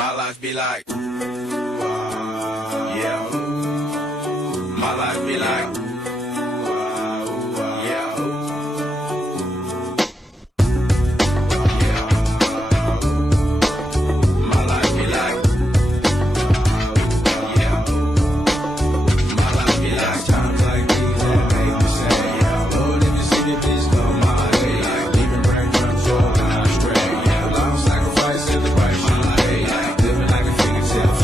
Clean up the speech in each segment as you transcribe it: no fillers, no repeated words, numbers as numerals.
My life be like, yeah. My life be like, yeah. My life be like, yeah. My life be like times like these that make me say, yeah. Lord, if you see the bitch come my way, like leaving brain runs so down straight, yeah. Long sacrifice in the price, my life, like living like a figure tale.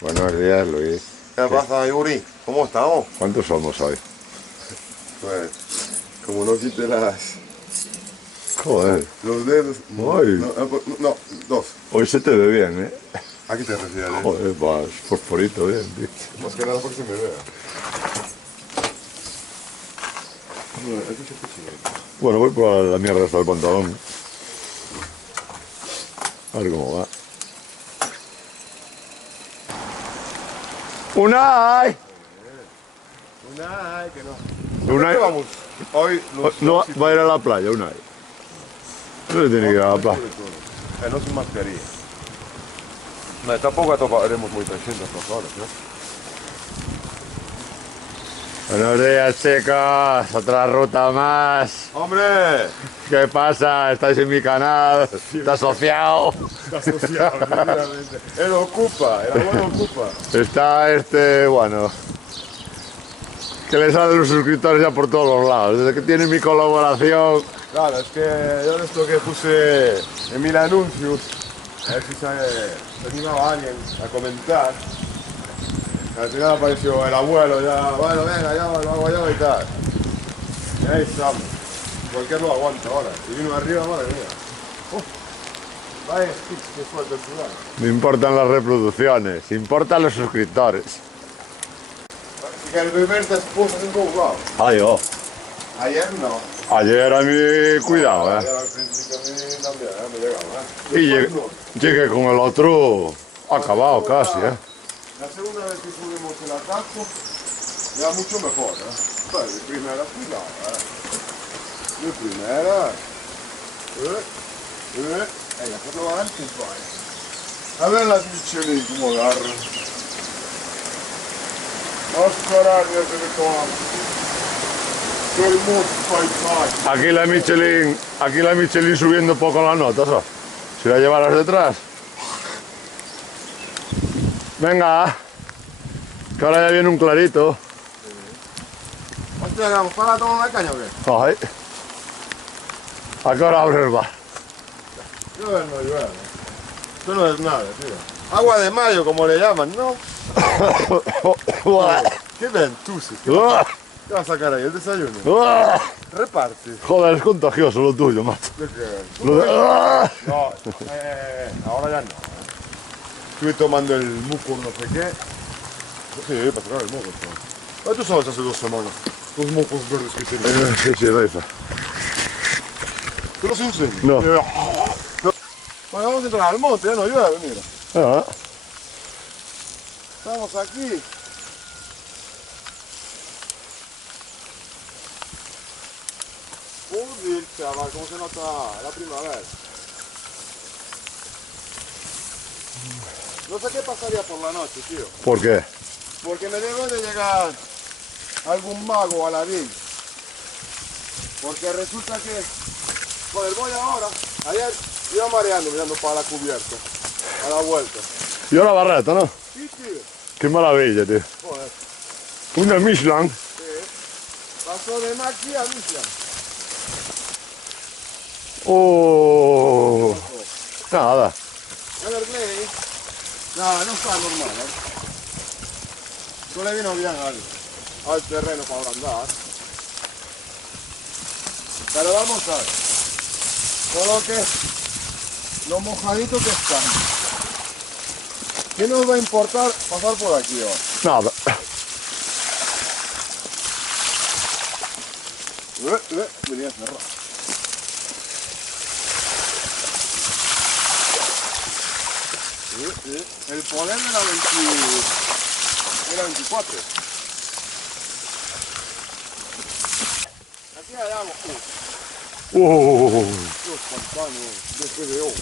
Buenos días, Luis. ¿Qué pasa, Yuri? ¿Cómo estamos? ¿Cuántos somos hoy? Pues, como no quite Joder, los dedos. Ay. No, dos. hoy se te ve bien, ¿eh? ¿A qué te refieres? Joder, vas fosforito bien, tío. Más que nada porque se me vea. Bueno, voy por la mierda hasta el pantalón. A ver cómo va. ¡Unai! Unai, que no. Unai ¿Qué vamos? Hoy los no va a ir a la playa, Unai. No le tiene que ir a la playa. no sin mascarilla. No, tampoco toparemos muy 300 horas, ¿no? Buenos días, chicos. Otra ruta más. ¡Hombre! ¿Qué pasa? ¿Estáis en mi canal? ¿Está asociado? Está asociado, efectivamente. Él ocupa, el abuelo ocupa. Está bueno, que le salen los suscriptores ya por todos los lados. Desde que tiene mi colaboración, Claro, es que yo esto que puse en mil anuncios, a ver si se animaba alguien a comentar. Al final apareció el abuelo, ya, bueno, venga, ya lo hago yo y tal. Y ahí estamos. Cualquier lo aguanta ahora. Si vino arriba, madre mía. Vaya sticks que suelta el sudar. no importan las reproducciones, importan los suscriptores. Si quieres beber, te expulsas en todos lados. Adiós. Ayer no. Ayer a mí, cuidado, Ayer al principio a mí también, me llegaba. Y llegué con el otro acabado casi, La segunda vez que subimos el atajo, ya mucho mejor, Bueno, de primera, cuidado, De primera. Venga, pues lo van antes, A ver las Michelin como agarran. Oscar Arias de Beton. Soy muy paisaje. Aquí la Michelin subiendo poco la nota, ¿sabes? Si la llevaras detrás. Venga, que ahora ya viene un clarito. Hostia, ¿vamos para tomar una caña o qué? Ay. ¿A qué hora abre el bar? Llueve, no llueve. Esto no es nada, tío. Agua de mayo, como le llaman, ¿no? ¡Qué ventusi! ¿Qué vas a sacar ahí? ¿El desayuno? Reparte. Joder, es contagioso lo tuyo, macho. ¿De qué? Lo de... No, ahora ya no. Estuve tomando el muco no sé qué. Sí, para sacar el moco. Ah, tú sabes hace 2 semanas. Los mocos verdes que tienen. Sí, Raiza. ¿Tú los enseño? No. Bueno, vamos a entrar al monte, ya no llueve, mira. Ah, Estamos aquí. Joder, chaval, cómo se nota la primavera. No sé qué pasaría por la noche, tío. ¿por qué? Porque me debe de llegar algún mago a la villa. Porque resulta que, joder, voy ahora. Ayer iba mareando, mirando para la cubierta, a la vuelta. Y ahora Barreto, ¿no? Sí, tío. Qué maravilla, tío. Joder. Una Michelin. Sí. Pasó de Maxi a Michelin. Oh, nada. Everglades. Nada, no está normal, No le vino bien al terreno para andar. Pero vamos a ver. Solo que lo mojadito que están. ¿Qué nos va a importar pasar por aquí ahora? Nada. Venía cerrado. El polen era 24. Aquí hay agua. Los pantanos después de hoy.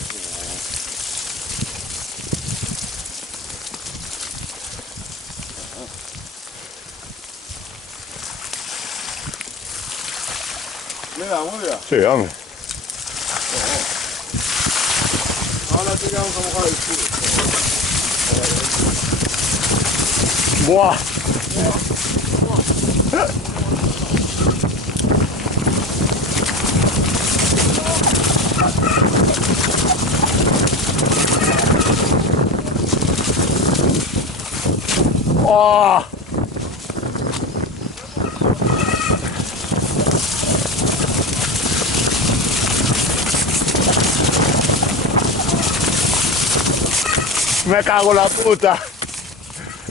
¿Le damos ya? Sí, hombre. Ahora sí que vamos a mojar el culo. Buah. Oh. Me cago en la puta.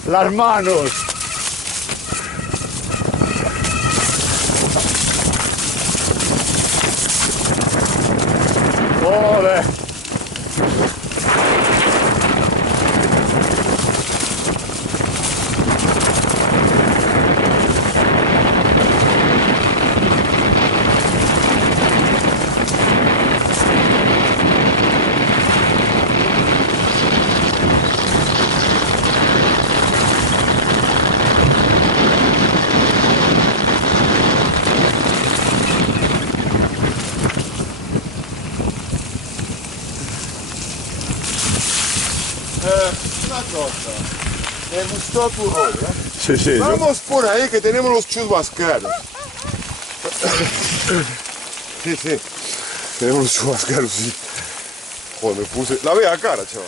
Las manos. Joder. Una cosa. Me gustó tu rollo. Sí, sí. Vamos por ahí que tenemos los chubasqueros. Sí. Tenemos los chubasqueros, sí. Joder, me puse. La vea cara, chaval.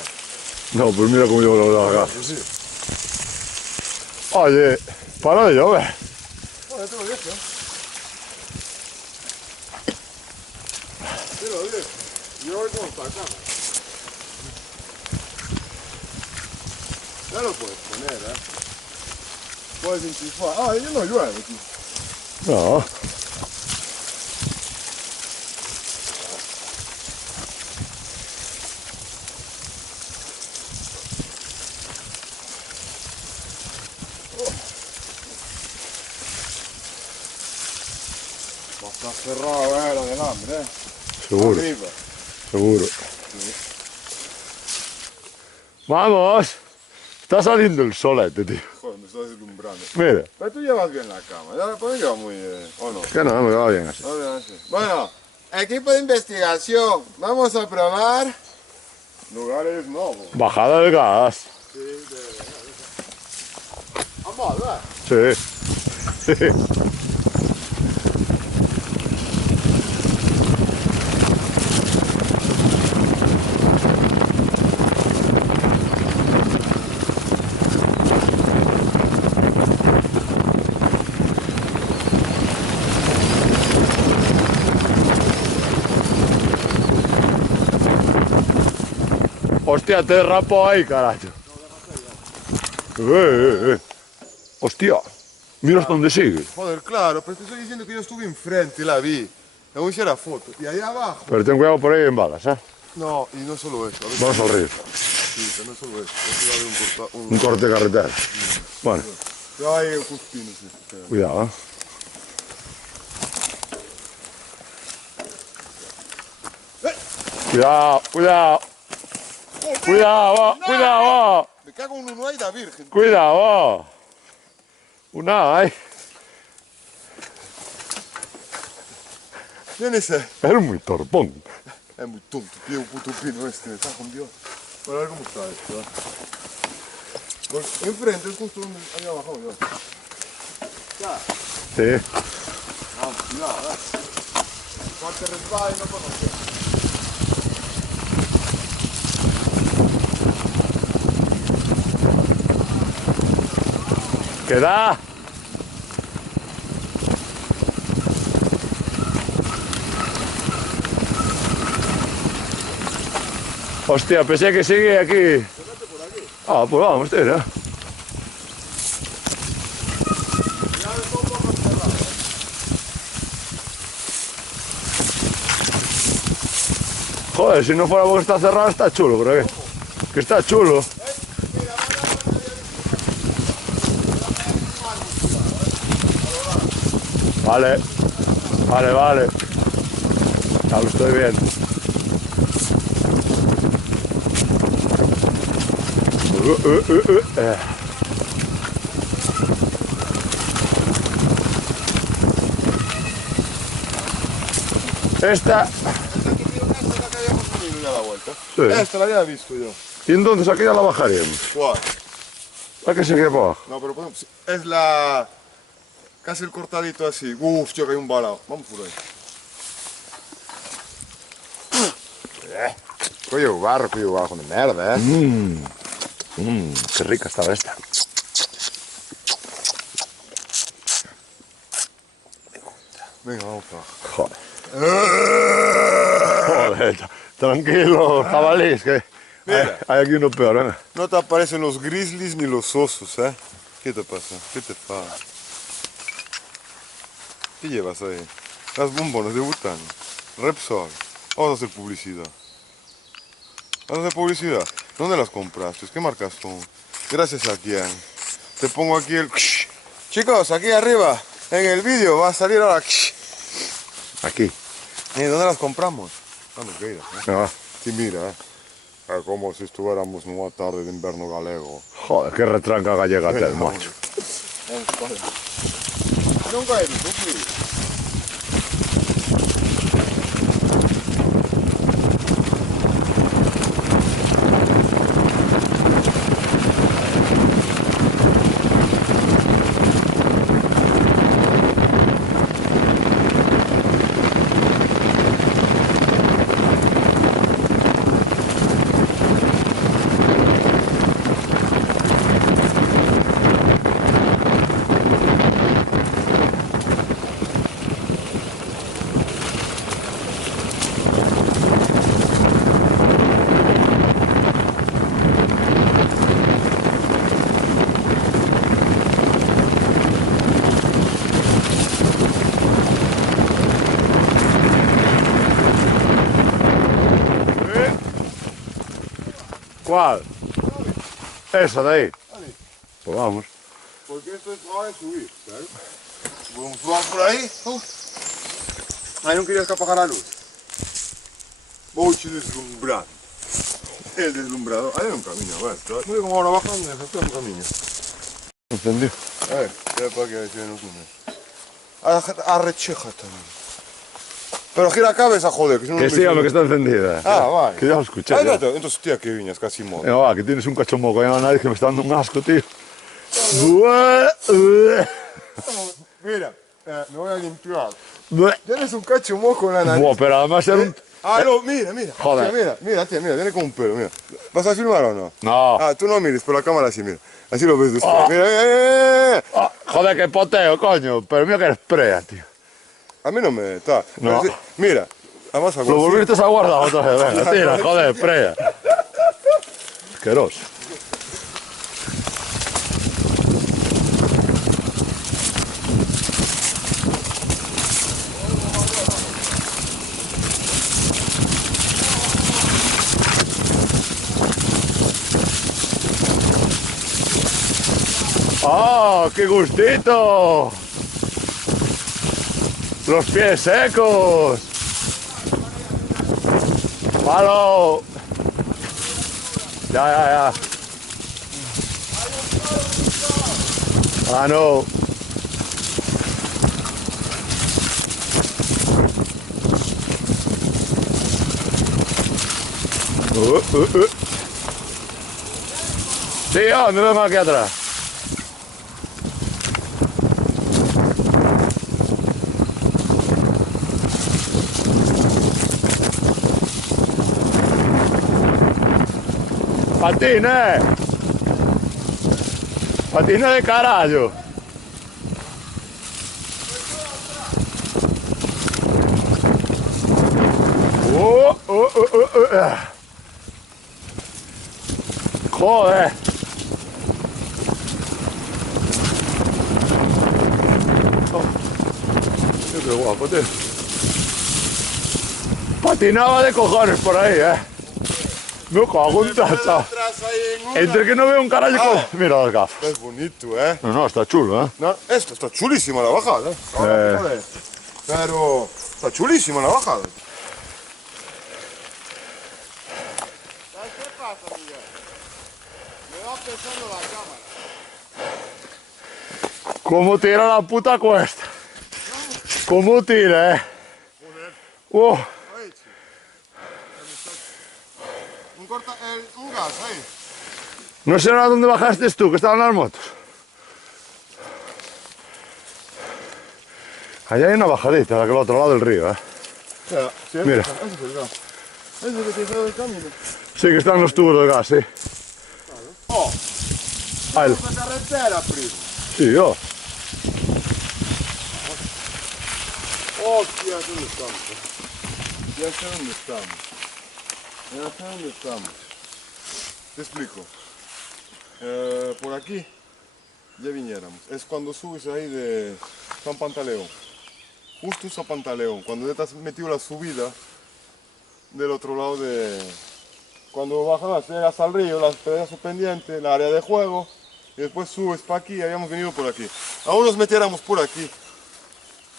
No, pues mira cómo llevo la acá. Sí. Oye, para de llover. Bueno, te lo dejo. Te lo dejo. Yo voy con esta cámara. Ya lo puedes poner, Puedes enchufar. Ah, yo no llueve, tío. No. Va a estar cerrado, lo del hambre, Seguro, Arriba. seguro. Vamos. Está saliendo el solete, tío. Joder, me estás deslumbrando. Mira. Pero tú llevas bien la cama, ya para mí lleva muy bien, ¿o no? Que no, me va bien así. No, bien así. Bueno, equipo de investigación, vamos a probar lugares nuevos. Bajada de gas. Vamos a ver. Sí. Hostia, te rapo ahí, carajo. Hostia, mira hasta dónde sigue. Joder, claro, pero te estoy diciendo que yo estuve enfrente y la vi. Le voy a hacer la foto. Y ahí abajo. Pero ten cuidado por ahí en balas, ¿eh? No, y no solo eso. A ver Vamos al río. Sí, pero no solo eso. Aquí va a haber Un corte de carretera. Bueno, Ya hay un custino, sí. cuidado, ¿eh? Cuidado, cuidado. Cuidado, cuidado. Me cago en uno ahí, la virgen. Cuidado. Una, ay. ¿Quién es ese? Eres muy torpón. Es muy tonto, tío, un puto pino este, me está con Dios. Pero a ver cómo está esto, Pues enfrente es justo donde había bajado yo. Ya, Sí. vamos, cuidado, Cuando te resbala y no conoces. Queda. Hostia, pensé que sigue aquí. Ah, pues vamos, tío, ¿no? Joder, si no fuera porque está cerrado, está chulo, pero qué. Que está chulo. Vale. Vale, vale. Ya lo estoy viendo. Esta. Esta es la que habíamos venido ya a la vuelta. Sí. Esta la había visto yo. Y entonces aquí ya la bajaríamos. ¿Cuál? ¿Para qué seguir para abajo? No, pero podemos... Es la... Casi el cortadito así. Uf, tío, que hay un balao. Vamos por ahí. Cuello barro de merda, Qué rica estaba esta. Venga, vamos para abajo. Joder. Joder, tranquilo, jabalís, que Mira. hay aquí uno peor, venga. No te aparecen los grizzlies ni los osos, ¿eh? ¿Qué te pasa? ¿Qué te pasa? ¿Qué llevas ahí? Las bombonas de Bután. Repsol. Vamos a hacer publicidad. ¿Vamos a hacer publicidad? ¿Dónde las compraste? ¿Qué marcas son? Gracias a quién. Te pongo aquí el... Chicos, aquí arriba, en el vídeo, va a salir ahora... Aquí. ¿Dónde las compramos? Cuando quieras, ¿eh? Venga, va. Sí, mira, Es como si estuviéramos en una tarde de invierno galego. Joder, qué retranca gallega tel, macho. Nunca he visto, sí. ¿Cuál? Esa de ahí. Ahí. Pues vamos. Porque esto es para subir, ¿sabes? Vamos probar por ahí. Ahí no querías que apagara la luz. Boche deslumbrante. El deslumbrador. Ahí hay un camino, a ver. Muy como ahora bajando, hay un camino. Encendió. A ver, para que se nos une. Arrecheja también. Pero gira cabeza, joder. Que, si no Que me sígame, que está encendida. Ah, vale. Que ya lo escuché. Ay, ya. gato, entonces, tía, que viñas, casi modo. Venga, va, que tienes un cacho moco en la nariz que me está dando un asco, tío. Mira, me voy a limpiar. Tienes un cacho moco en la nariz. Buah, pero además era un... Ah, no, mira, mira. Joder. Tía, mira, tiene como un pelo, mira. ¿Vas a filmar o no? No. Ah, tú no mires, por la cámara así, mira. Así lo ves después. Ah. Mira. Ah, joder, que poteo, coño. Pero mira que eres prea, tío. A mí no me está. No. Mira, vamos a Lo volviste a guardar otra vez, venga, tira, joder, prea. Asqueroso. ¡Oh, qué gustito! Los pies secos. ¡Palo! Ya. Ah, no. Sí, ¿dónde vengo aquí atrás? Patine! Patine de carajo! Joder! Oh. Qué guapo, tío. Patinaba de cojones por ahí, Me cago en tata. Atrás ahí en una. Entre que no veo un carajo. Ah. Mira las gafas. Es bonito, ¿eh? No, está chulo, ¿eh? No, esto está chulísima la bajada, ¿eh? Joder. Pero está chulísima la bajada. ¿Sabes qué pasa, Miguel? Me va pesando la cámara. ¿Cómo tira la puta cuesta? ¿Cómo tira, eh? Oh, Ahí, chico. Un gas ahí. no sé a dónde bajaste tú, que estaban las motos. Allá hay una bajadita, la que va al otro lado del río, eh. Mira, sí, Mira. ese es el gas. Ese es el que te sale del camino. Sí, que están los tubos del gas, sí. Oh, Ahí. esa carretera, primo. Sí, yo. Hostia, ¿dónde estamos? Ya sé dónde estamos. Ya sé dónde estamos. Te explico. Por aquí ya viniéramos. Es cuando subes ahí de San Pantaleón. Justo San Pantaleón. Cuando ya te has metido la subida del otro lado de... Cuando bajas, llegas al río, las pedazos pendientes, el área de juego. Y después subes para aquí, habíamos venido por aquí. Aún nos metiéramos por aquí.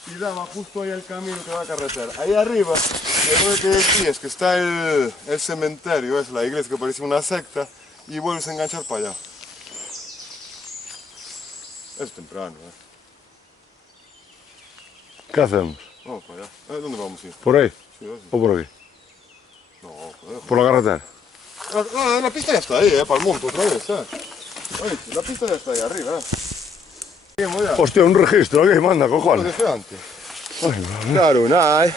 Y daba justo ahí el camino que va a carretera. Ahí arriba, lo que decías, que está el cementerio, es la iglesia que parece una secta, y vuelves a enganchar para allá. Es temprano, ¿eh? ¿Qué hacemos? Vamos para allá. ¿Dónde vamos a ir? ¿Por ahí? Sí, sí. ¿O por aquí? No, joder. ¿Por la carretera? La pista ya está ahí, para el monte otra vez, ¿eh? Oye, la pista ya está ahí arriba, ¿eh? Seguimos ya. Hostia, un registro aquí, manda, Lo cojones. dejé antes. Ay, madre. Claro, nada, ¿eh?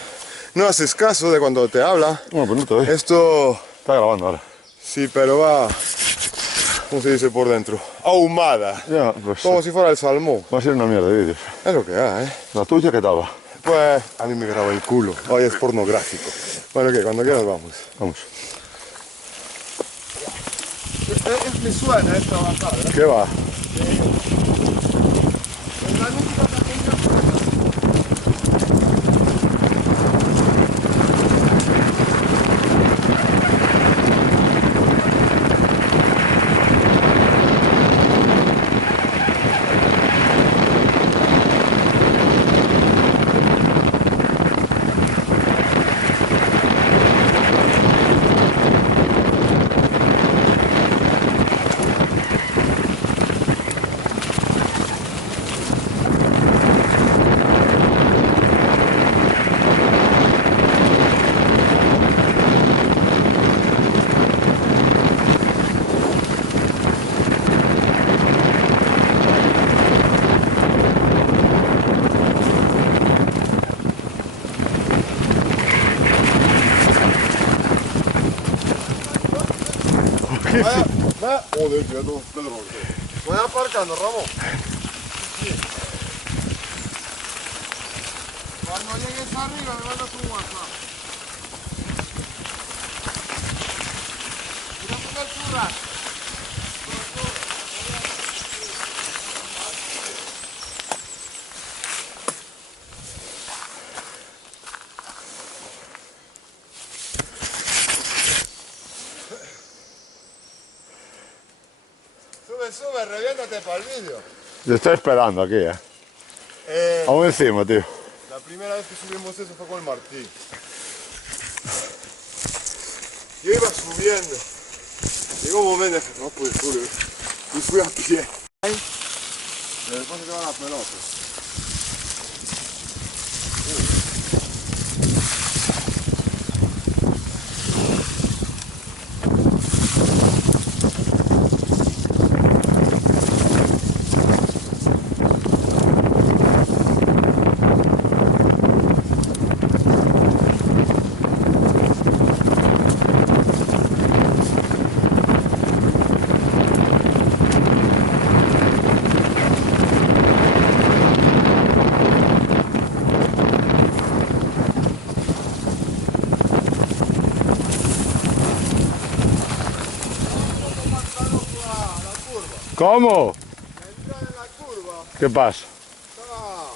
No haces caso de cuando te habla. Bueno, pues no te doy. Esto... Está grabando ahora. Sí, pero va... ¿Cómo se dice por dentro? Ahumada. Ya, pues. Como si fuera el salmón. Va a ser una mierda de vídeos. Es lo que hay, ¿eh? ¿La tuya qué tal va? Pues a mí me graba el culo. Hoy es pornográfico. Bueno, ¿qué? Cuando quieras vamos. Vamos. Me suena esta bajada, ¿eh? ¿Qué va? La única pequeña... Vaya, joder, que no, Pedro. Voy aparcando, Ramón. Sí. Cuando llegues arriba me mandas un WhatsApp. Mira con el churrasco. Sube, reviéntate para el vídeo. Te estoy esperando aquí, Aún encima, tío. La primera vez que subimos eso fue con el Martí. Yo iba subiendo. Llegó un momento que no pude subir. Y fui a pie. Y después se quedó la pelota. ¿Cómo? Entra en la curva. ¿Qué pasa? Estaba...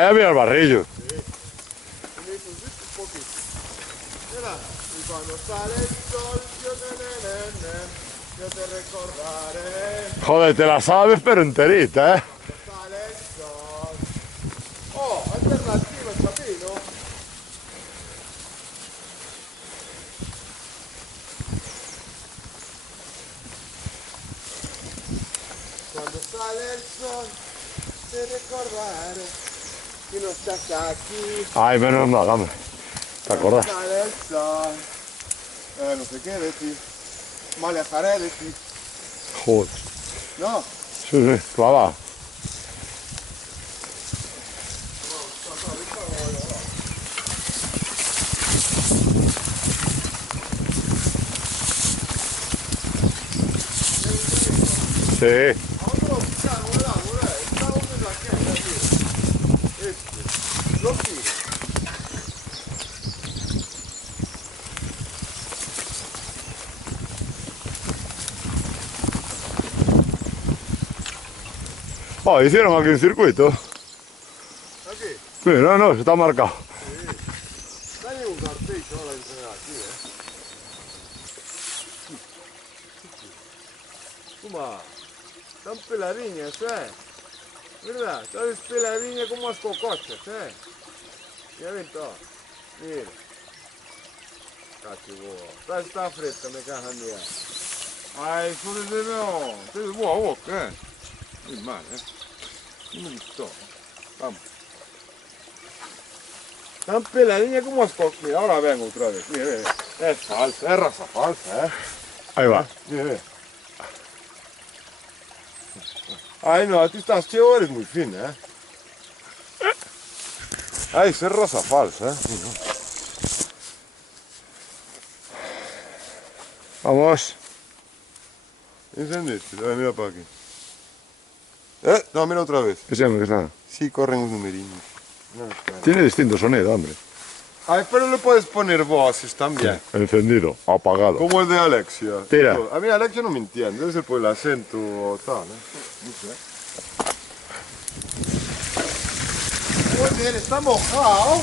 Ahí había el barrillo. Y me hizo un poquito. Mira, y cuando sale el sol, yo yo te recordaré. Joder, te la sabes, pero enterita, ¿eh? Sale el sol. Oh, alternativa, Chapino. Cuando sale el sol, te recordaré que no estás aquí. Ay, menos mal, hombre. ¿Te acuerdas? Sale el sol. No sé qué de ti. Me alejaré de ti. Joder. No. Sí, sí, clavado. Sí. Ahora buscamos el árbol, estamos en la queja aquí. Lo tiro. Oh, hicieron aquí un circuito. Aquí. Sí, no, está marcado. Dale un cartello ahora de aquí, Toma, están peladiñas, ¿verdad? Están peladiñas como las cocochas, Ya ven todo. Mira. Cachiboa. Está fresca, me cajan ya. Ay, eso desde no. Desde boa boca, Muy mal, No me gustó. Vamos. Tan peladiña como las cocochas. Mira, ahora vengo otra vez. Mira, es falsa, es raza falsa, Ahí va. Mira. Ay, no, tú estás chido, eres muy fina, Ay, es raza falsa, Vamos. Encendiste, mira para aquí. No, mira otra vez. Que se llama, que es nada. Sí, corren los numerinos. Tiene distinto sonido, hombre. Ay, pero le puedes poner voces también. Encendido, apagado. Como el de Alexia. Tira. A mí Alexia no me entiende, debe ser por el acento o tal, No sé. Oye, está mojado.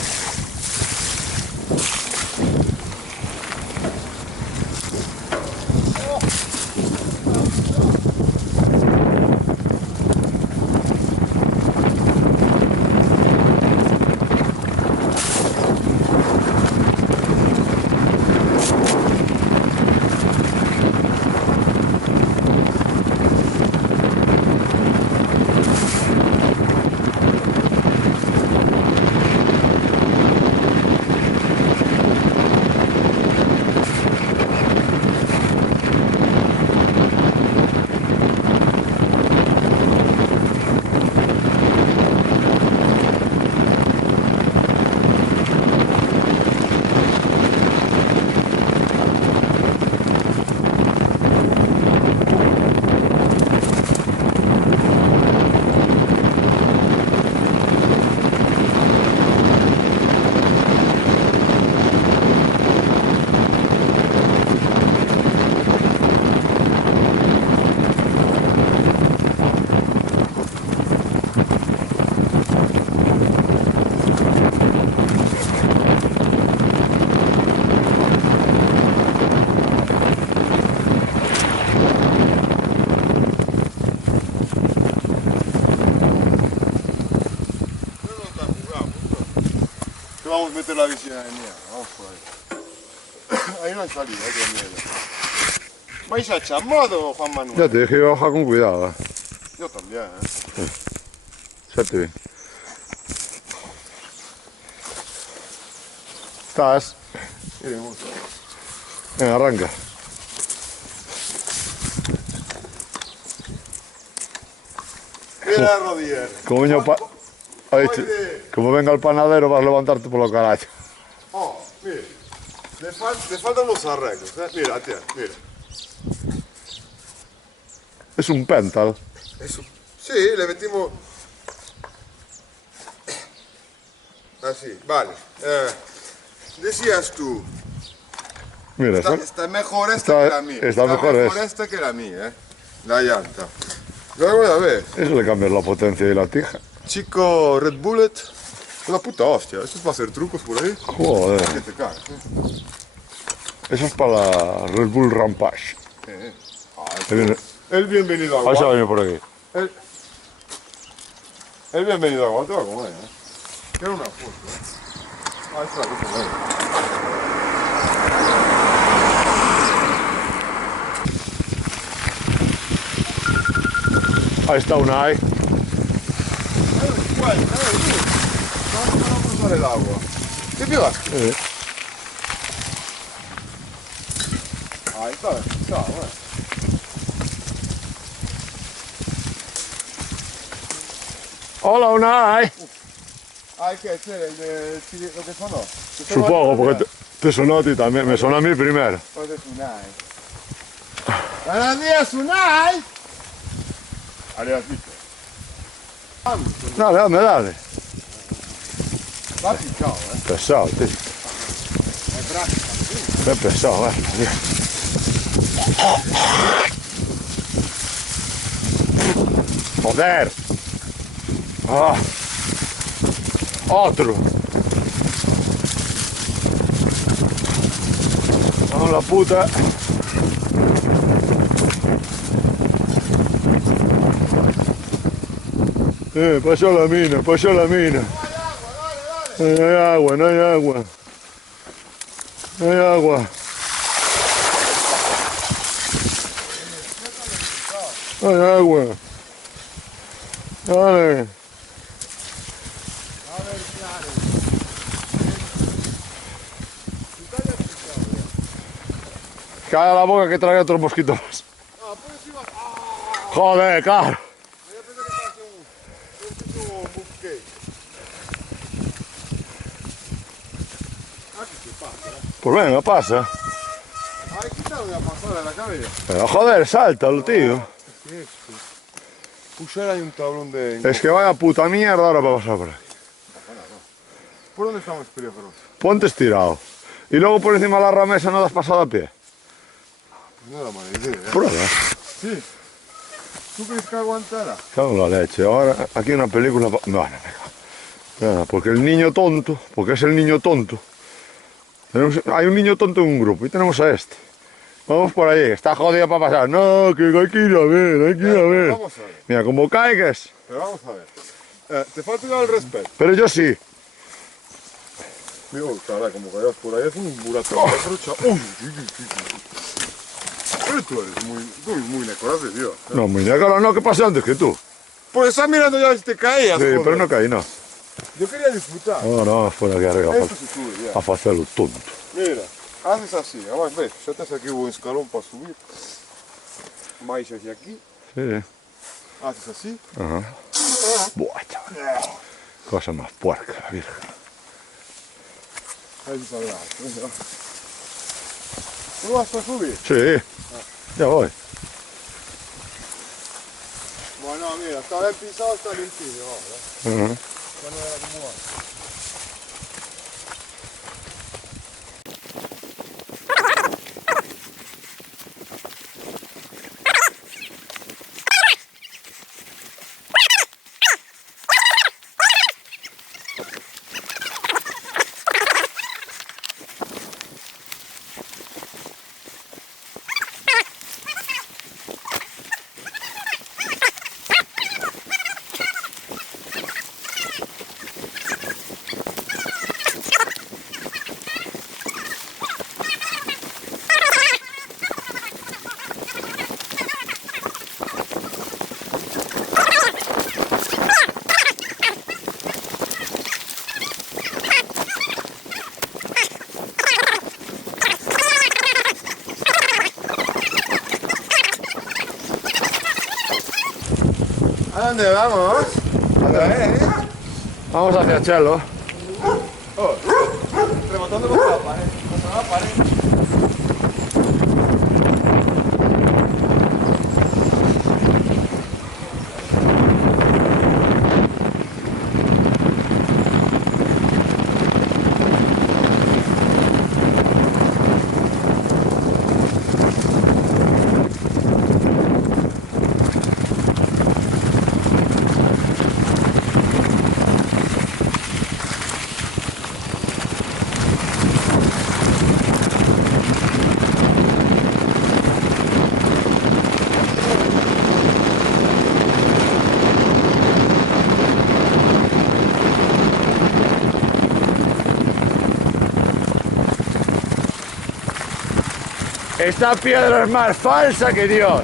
Vamos a meter la bici en la mía. Vamos por ahí. Ahí no hay salida, hay que mierda. ¿Vais a echar modo, Juan Manuel? Ya te dije que baja con cuidado, Yo también, Suerte bien. ¿Estás? Iremos. Venga, arranca. Mira la rodilla. Como, como venga el panadero vas a levantarte por los carachos. Oh, mire. Le faltan los arreglos, Mira, tía, mira. Es un pental. Eso. Sí, le metimos... Así, vale. Decías tú, Mira, está mejor esta que la mía. Está mejor esta que la mía, La llanta. Luego a ver. eso le cambias la potencia y la tija. Chico Red Bullet. Una puta hostia. Esto es para hacer trucos por ahí. Joder. Que te cagas, Eso es para la Red Bull Rampage. El bienvenido a Vais a Guato. venir por aquí. El bienvenido a Guato va a comer, Quiero una foto, Ah, esta la puse ahí. Ahí está una ahí. Guay, vamos a cruzar el agua. ¿Qué pegas? Ahí está, bueno. Hola, una ahí. Hay que ser el de Chile, lo que sonó. Supongo, porque te sonó a ti también. Me sonó a mí primero. Pues es Unai. ¡Buenos días, Unai! ¿Le has visto? Dale, dame, dale. Va picado, Pesado, tío. Es práctica. Qué pesado, tío. Joder. Ah. Otro. Vamos la puta. Pasó la mina, pasó la mina. No hay agua, no hay agua. No hay agua. No hay agua. Dale. Calla la boca que trae otro mosquito más. Joder, claro. Pues venga, pasa. Ay, quítalo la pasada de la cabeza. Pero joder, sáltalo, tío. Pusiera ahí un tablón de... Es que vaya puta mierda ahora para pasar por aquí. ¿Por dónde estamos, peligrosos? Ponte estirado. Y luego por encima de la rama esa no das pasado a pie. No era mala idea, Prueba. Sí. ¿Tú crees que aguantará? Cago en la leche. Ahora, aquí una película... No, me cago. Nada, porque el niño tonto, porque es el niño tonto. Hay un niño tonto en un grupo y tenemos a este. Vamos por ahí, está jodido para pasar. No, que hay que ir a ver, hay que ir a ver. Vamos a ver. Mira, como caigas. Pero vamos a ver. Te falta el respeto. Pero yo sí. Digo, caray, como caigas por ahí es un burato de trucha. Uy, pero tú eres muy necorazo, tío. No, muñeca, no, que pasé antes que tú. Pues estás mirando ya si te caías, Sí, joder. pero no caí, no. Yo quería disfrutar. No, no, fuera aquí arriba. Esto se sube ya. A hacerlo tonto. Mira, haces así, además ves, ya te aquí un escalón para subir. Vais hacia aquí, Sí. haces así. Ajá. Buah, chaval. Cosa más puerca, la virgen. Ahí saldrá. ¿Tú vas a subir? Sí. Ya voy. Bueno, mira, está bien pisado, está limpio ahora. Ajá. Ya no era como va. ¿A dónde vamos? Vamos hacia Chelo. Rematando contra la pared. Contra la pared. Esta piedra es más falsa que Dios.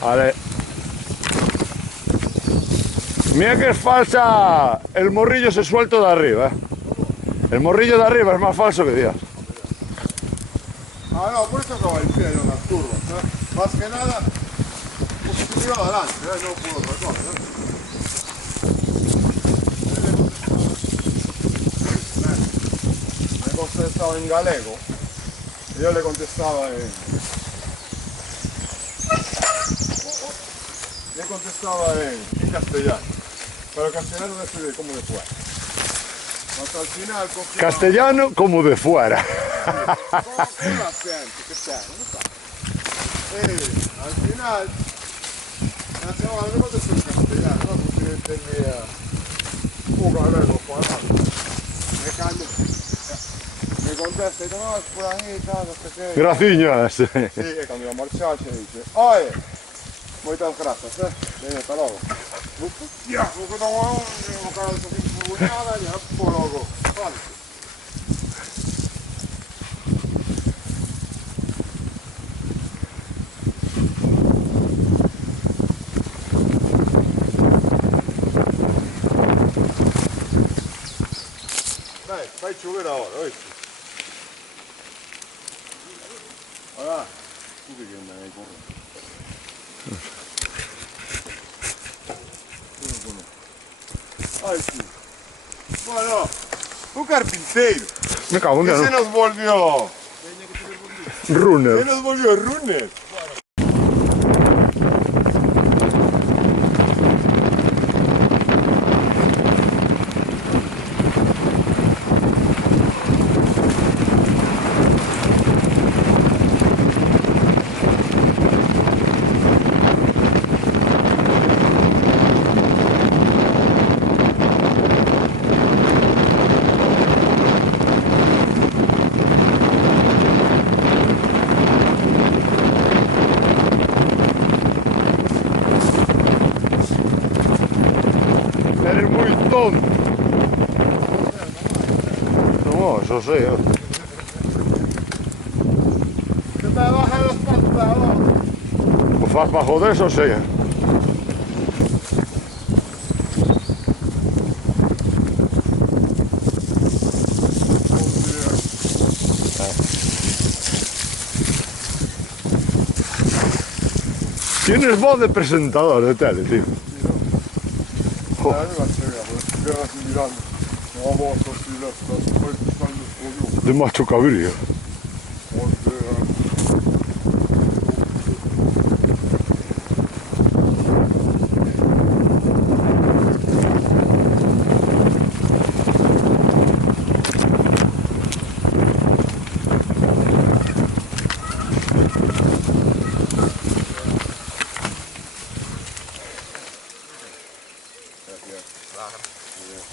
Vale. Mira que es falsa. El morrillo se suelto de arriba. El morrillo de arriba es más falso que Dios. Ah, no, por eso acaba el pie de las curvas, ¿eh? Más que nada, positivo adelante, no por otra cosa, ¿eh? Me contestaba en galego y yo le contestaba en castellano, pero el castellano decide como de fuera. Hasta al final cogía... Castellano como de fuera. Con l'accento, che c'è, non so. Al final, la chiamava le cose sul castellano, no? Perché intendeva un galego qua avanti. E quando mi contesta, dice, no, furanita, no sé qué. Graciñas. Sí, e quando la marciace dice, oye, muchas gracias, viene hasta luego. Ya, porque no voy a buscar a esa furbuñada, ya, por loco. Vale. Dai, fai chover ahora, oíste. Ahora, tú que andas ahí corriendo. Ay, sí. Bueno, un carpintero. Me cago en Que Dios. se nos volvió. Se Runner. nos volvió runner. Eres muy tonto. No, eso sí. Que te bajan los pantalones. Pues faz bajo de eso, sí. Tienes voz de presentador de tele, tío. Dai, mi faccio via, perché era si mirando. No, vos così, poi stanno scoglio. De macho cabrío.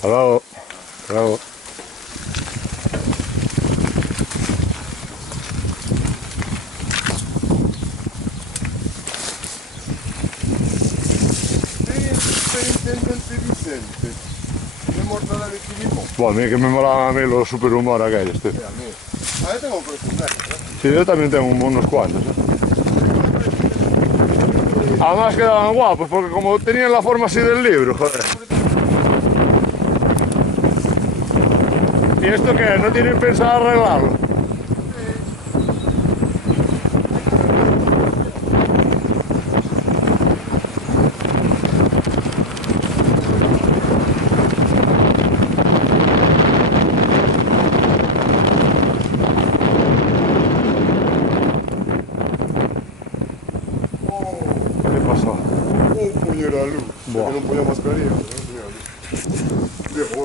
Bravo, bravo. gente. ¿Qué mortal de equilibrio? Buah, a mí que me molaban a mí los superhumor aquellos, tío. A mí. A ver, tengo personajes, Sí, yo también tengo unos cuantos, Además quedaban guapos, porque como tenían la forma así del libro, joder. ¿Y esto qué? ¿No tienen pensado arreglarlo? ¿Qué pasó? Un puñero de luz. Buah. Que non poña mascarilla, non poña luz. Viejo,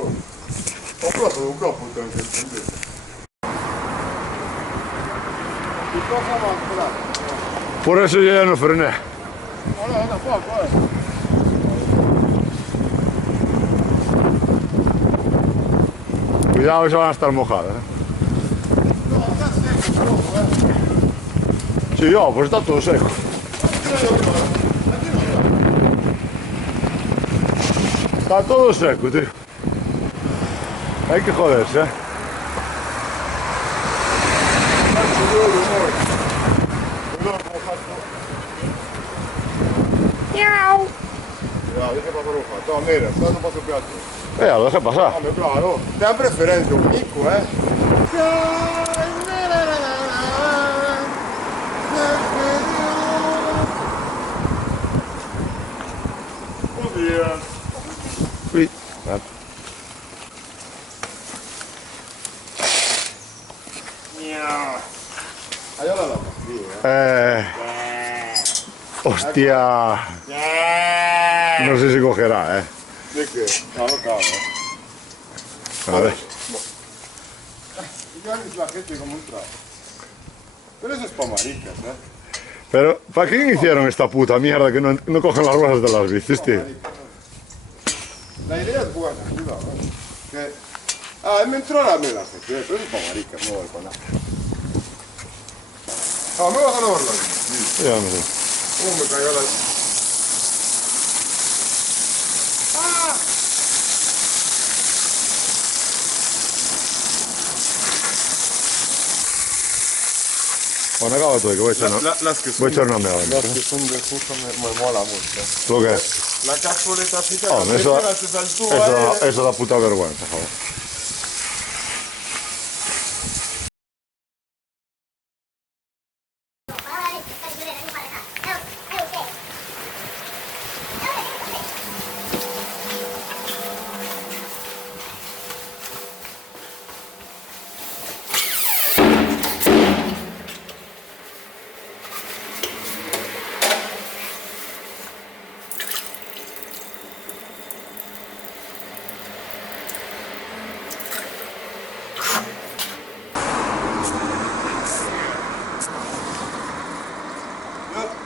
o plazo do campo ten que entender. Que cosa máis clara. Por eso yo ya no frené. Ahora, tampouco, Cuidado que se van a estar mojadas, No, está seco, no, Sí, oh, pues está todo seco. Está todo seco, tío. Hay que joderse, Cuidado, deja pasar un jato. Mira, está no pasa o peatón. Lo dejé pasar. Hombre, claro. Ten preferencia, un mico, Bom dia. Uy. Allá la lava. Hostia. No sé si cogerá, ¿De qué? Claro, claro. A ver. Y ya es la gente como un trago. Pero eso es para maricas, Pero, ¿para quién hicieron esta puta mierda que no cogen las ruedas de las bicis, tío? La idea es buena, cuidado, Que... me entró la mela, pero eso es para maricas, no vale para nada. Me vas a lavar la bici. Ya no sé. ¿Cómo me cayó la... Bueno, acaba todo, que voy a echar una, Las que son... voy a echar una meada. Las que son de justo me mola mucho. ¿Lo que es? La cazoleta así que Hombre, eso, a estas alturas... eso da puta vergüenza, joder.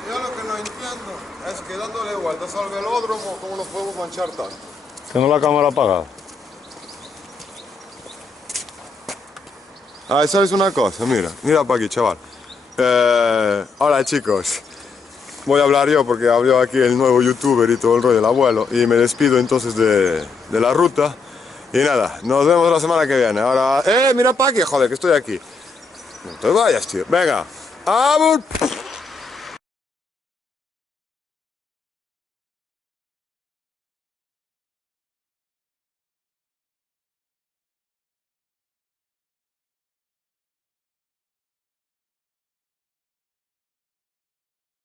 Yo lo que no entiendo es que dándole vueltas al velódromo, ¿cómo nos podemos manchar tanto? Tengo la cámara apagada. ¿Sabes una cosa? Mira para aquí, chaval. Hola chicos. Voy a hablar yo porque abrió aquí el nuevo youtuber y todo el rollo, el abuelo. Y me despido entonces de la ruta. Y nada, nos vemos la semana que viene. Ahora, mira para aquí, joder, que estoy aquí. No te vayas, tío. Venga. ¡Vamos!